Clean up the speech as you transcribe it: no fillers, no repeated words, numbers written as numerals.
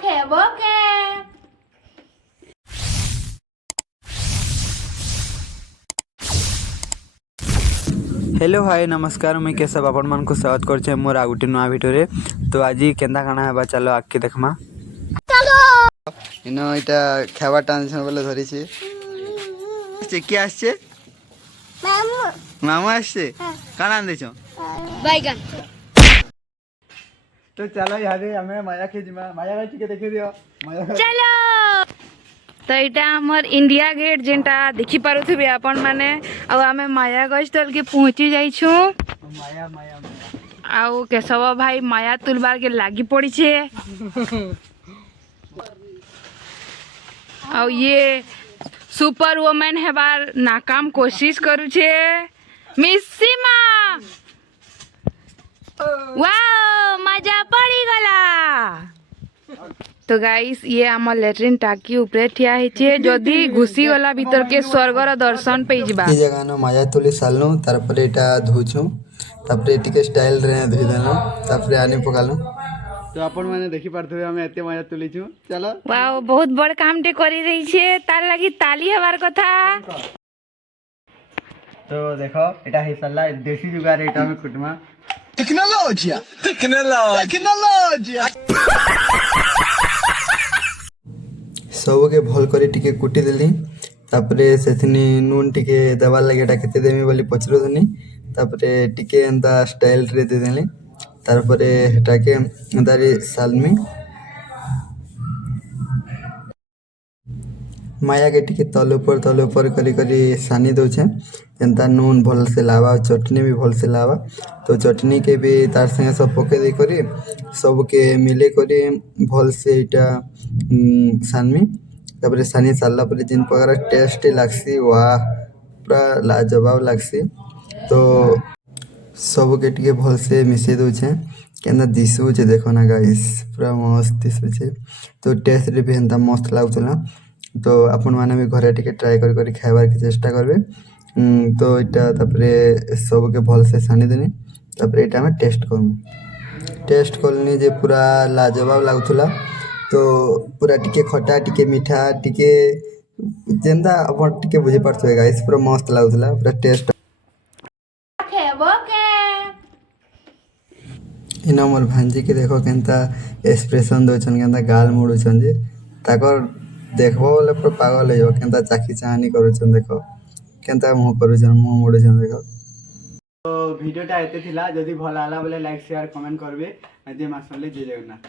खेबो के hello hi नमस्कार मुई केशव आपण मान को स्वागत करछे मोर आ गुटे नवा वीडियो रे। तो आज केंदा खाना हेबा चलो आके देखमा। इनो इटा खावा टेंशन बोले धरी छी से के आछे मामा आछे काना आन देछो बैगन। तो चलो यार हमें माया के जिमा माया गाची के देखे दियो माया चलो तो इटा हमर इंडिया गेट जेंटा देखि पारुथिबे आपण माने आ हमें मायागंज तल के पहुंची जाई छु। माया माया आउ केशव भाई माया तुलबार के लागी पड़ी छे। आउ ये सुपर वुमन हेबार नाकाम कोशिश करू छे मिस्सीमा। वाओ मजा पड़ी गला। तो गाइस ये आम लैट्रिन टाकी ऊपर ठिया है जदि घुसी गला भीतर के स्वर्गर दर्शन पे जिबा ई जगह न माया तुली सालनु तार पर एटा धुछु तापर टिके स्टाइल रे धुई देनु तापर आनी पकालु। तो आपण माने देखि पारथबे हम एते माया तुली छु। चलो वाओ बहुत बड़ काम टे करी रही छे तार लागी ताली हवार कथा। तो देखो एटा हे सल्ला देसी जुगाड़ एटा में कुटमा Tecnologia! Tecnologia! सबके भल कर टिके कुटी देली तापरे सेथिनी नून टिके देवार लगे एटा केते देमी बोली पचरुदनी तापरे टिके एंता स्टाइल रे दे देली तारपरे हेटा के दारी सालमी माया के टिके तल ऊपर करी करी सानी दोछे एंता नून भल से लावा चटनी भी भल से लावा। तो चटनी के भी तार संगे सब पके दे करी सबके मिले करी भल से इटा सानमी तापरे सानी सारला पर जिन प्रकार टेस्ट लागसी वाह पूरा लाजवाब लागसी। तो सबके टिके भल से मिसे दोछे केना दिसुचे देखो ना गाइस पूरा मस्त दिसुचे। तो टेस्ट रे भी एंता मस्त लागुचला। तो आपण माने भी घरे टिके ट्राई कर खाइबार के चेष्टा करबे। तो इटा तापरे सबके भल से सानी देनी तापरे इटा में टेस्ट करनी जे पूरा लाजवाब लागुथला। तो पूरा टिके खट्टा टिके मीठा टिके जेंदा अपन टिके बुझे पारथबे गाइस पूरा मस्त लागुथला पूरा टेस्ट खेबो के इना मोर भांजी के देखो केनता एक्सप्रेशन दोछन केनता गाल मुडुछन जे ताकर देखबो बोले पूरा पागल हो केनता चाखी चाहनी करूछन देखो केनता मुंह करूछन मुंह मुडुछन देखो। तो वीडियोटा एते थिला जदी भल आला बोले लाइक शेयर कमेंट करबे जे मासले जय जगन्नाथ।